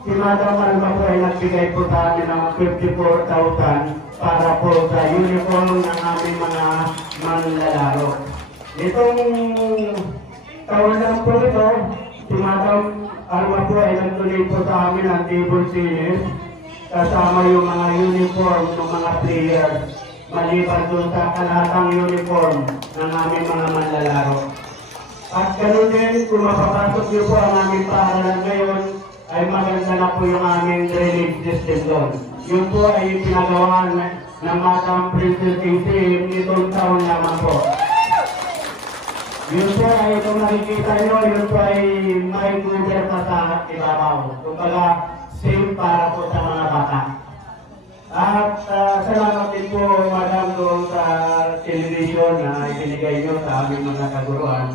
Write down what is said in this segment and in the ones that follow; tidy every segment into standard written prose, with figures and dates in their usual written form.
si Madam Alma po ay nagbigay po sa amin ng 54,000 para po sa uniform ng aming mga manlalaro. Itong taon lang po ito, si Madam Alma po ay nagtuloy po sa amin ng table tennis kasama yung mga uniform ng mga players maliban doon sa kalahatang uniform ng aming mga manlalaro. At ganoon din, kung mapapasok niyo po ang aming paaralan ngayon, ay maganda na po yung aming drainage system doon. Yun po ay pinagawa ng Madam Princess AC nitong taon lamang po. Yun po ay kung nakikita nyo, yun po ay may guber na sa ibabaw. Kumbaga, safe para po sa mga bata. At salamat din po, Madam, doon sa television na ibinigay nyo sa aming mga kaguruan.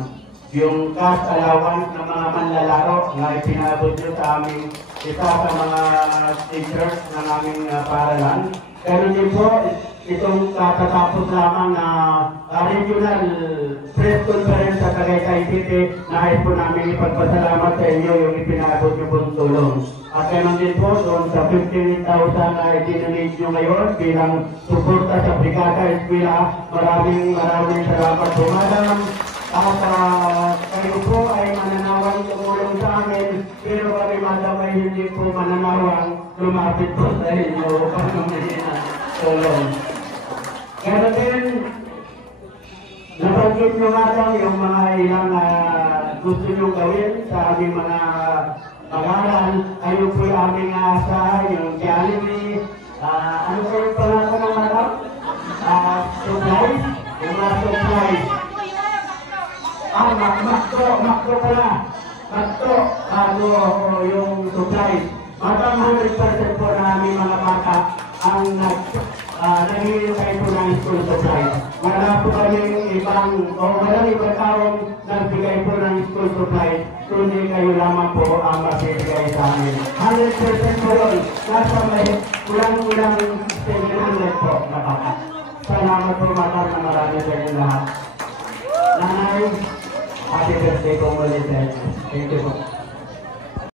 Yung cash allowance ng mga manlalaro na ipinabot nyo sa aming isa sa mga teachers ng aming paaralan. Ganun din po, itong katatapos lamang na regional press conference sa Tagaytay City, nais po namin ipagpasalamat sa inyo yung ipinabot nyo pong tulong. At ganun din po, doon sa 15,000 na itinanid nyo ngayon bilang suporta sa Brigada Eskwela, maraming salamat po, Madam. At kayo po ay mananawang tumulong sa amin, pero kami Madam ay hindi po mananawang lumapit po sa inyo upang humingi ng tulong. Kaya din, nabanggit nyo Madam yung mga ilang gusto nyo gawin sa aming mga pag-aaral. Ayun po yung aming asa, yung Jollibee, ano po yung pangalan ng Madam? Supplies? Yung mga supplies. Makto pala. Makto, yung supplies. Madam, 100% po na aming mga bata ang naghihintay po ng school supplies. Wala po kaming walang ibang taong nagbigay po ng school supplies, kundi kayo lamang po ang magbibigay sa amin. 100% po yun. Nasa may ulang statement po na bata. Salamat po, Madam, na marami sa inyo lahat. Nanay, happy birthday po muli sa inyo. Thank you po.